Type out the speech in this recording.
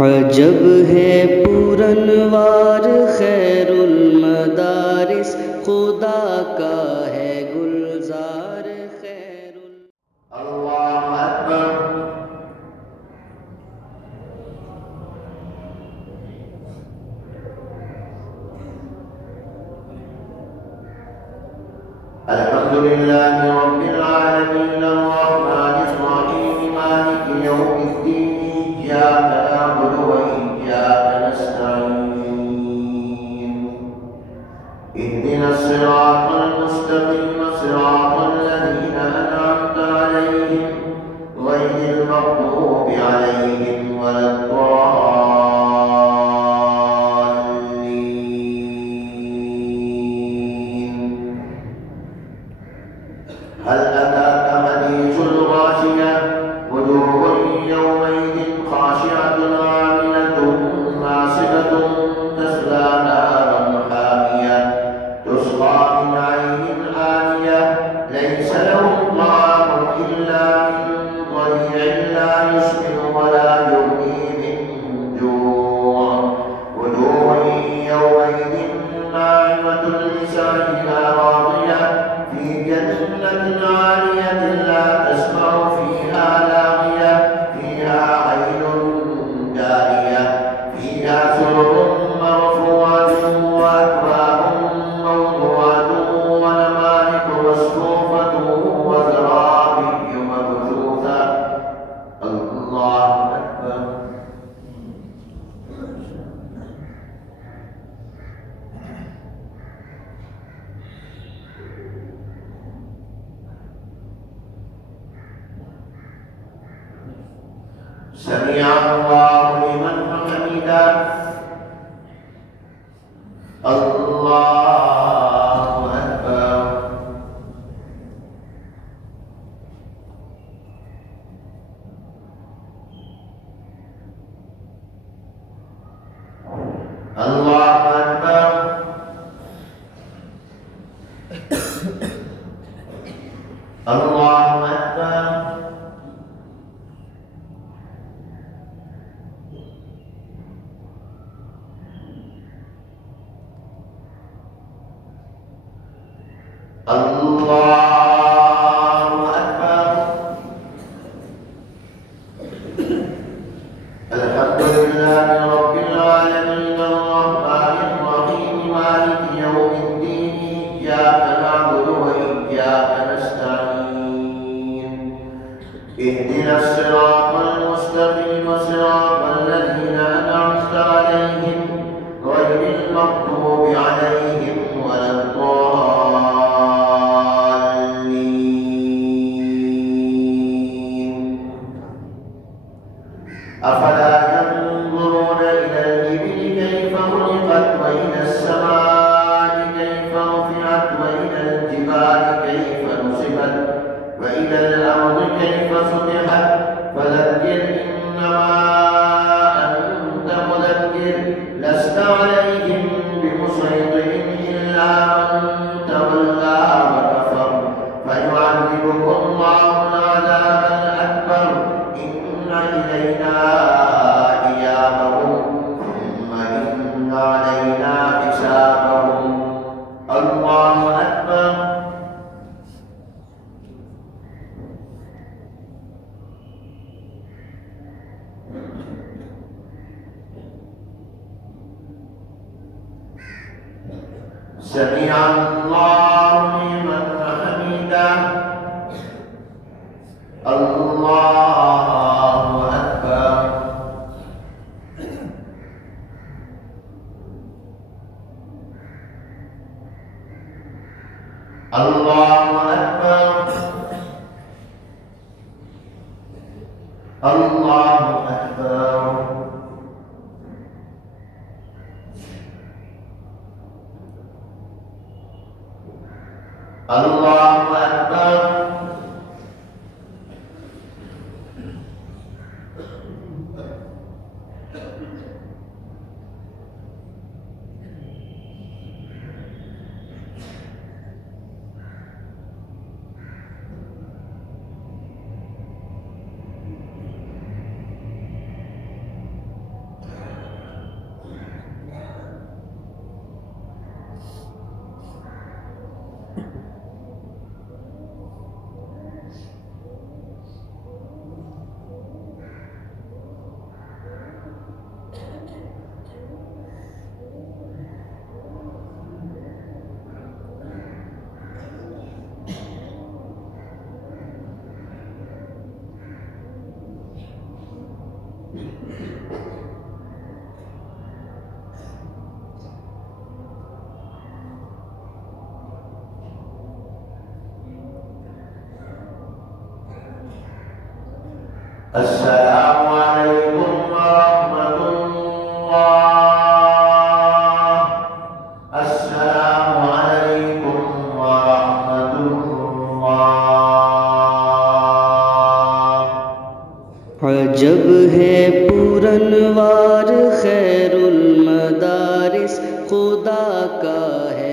अजब है पूरनवार खैरुल मदारिस, खुदा का है गुलजार खैरुल। अल्लाहु अकबर। अल्हम्दुलिल्लाहि रब्बिल आलमीन अर्रहमानिर रहीम मालिकि यौमिद्दीन इय्याका नअबुदु व इय्याका नस्तईन इहदिनस सिरातल मुस्तकीम सिरातल लज़ीना अनअमता अलैहिम गैरिल मग़्दूबि अलैहिम वलद्दाल्लीन। हल अताका हदीसुल गाशिया वुजूहुन यौमइदिन खाशिअतुन आमिनतुन नासिबतुन तस्ला नारन हामिया तुस्क़ा मिन ऐनिन आनिया लैसा लहुम ताअमुन इल्ला मिन ज़रीअइन ला युस्मिनु व ला युग़नी मिन जूअ वुजूहुन यौमइदिन नाइमतुन लिसa'yiहा रादिया في جنة عالية لا تسمع فيها لاغية فيها عين جارية فيها سرر مرفوعة وأكواب موضوعة ونمارق مصفوفة وزرابي مبثوثة. الله أكبر. سمع الله لمن حمده. الله أكبر. الله أكبر. الله أكبر. الله أكبر. الحمد لله رب العالمين الرحمن الرحيم مالك يوم الدين إياك نعبد وإياك نستعين اهدنا الصراط المستقيم صراط الذين أنعمت عليهم غير المغضوب عليهم ولا الضالين. أفلا ينظرون إلى الإبل كيف خلقت وإلى السماء كيف رفعت وإلى الجبال كيف نصبت وإلى الأرض كيف سطحت فذكر إنما أنت مذكر لست عليهم بمسيطر إلا من تولى وكفر فيعذبه الله العذاب الأكبر إن إلينا إيابهم ثم إن علينا حسابهم. الله أكبر. سمع الله لمن حمده. الله أكبر. الله أكبر. الله أكبر. الله أكبر. अस्सलामु अलैकुम वरहमतुल्लाह। अस्सलामु अलैकुम वरहमतुल्लाह। अजब है पूरनवार खैरुल मदारिस खुदा का है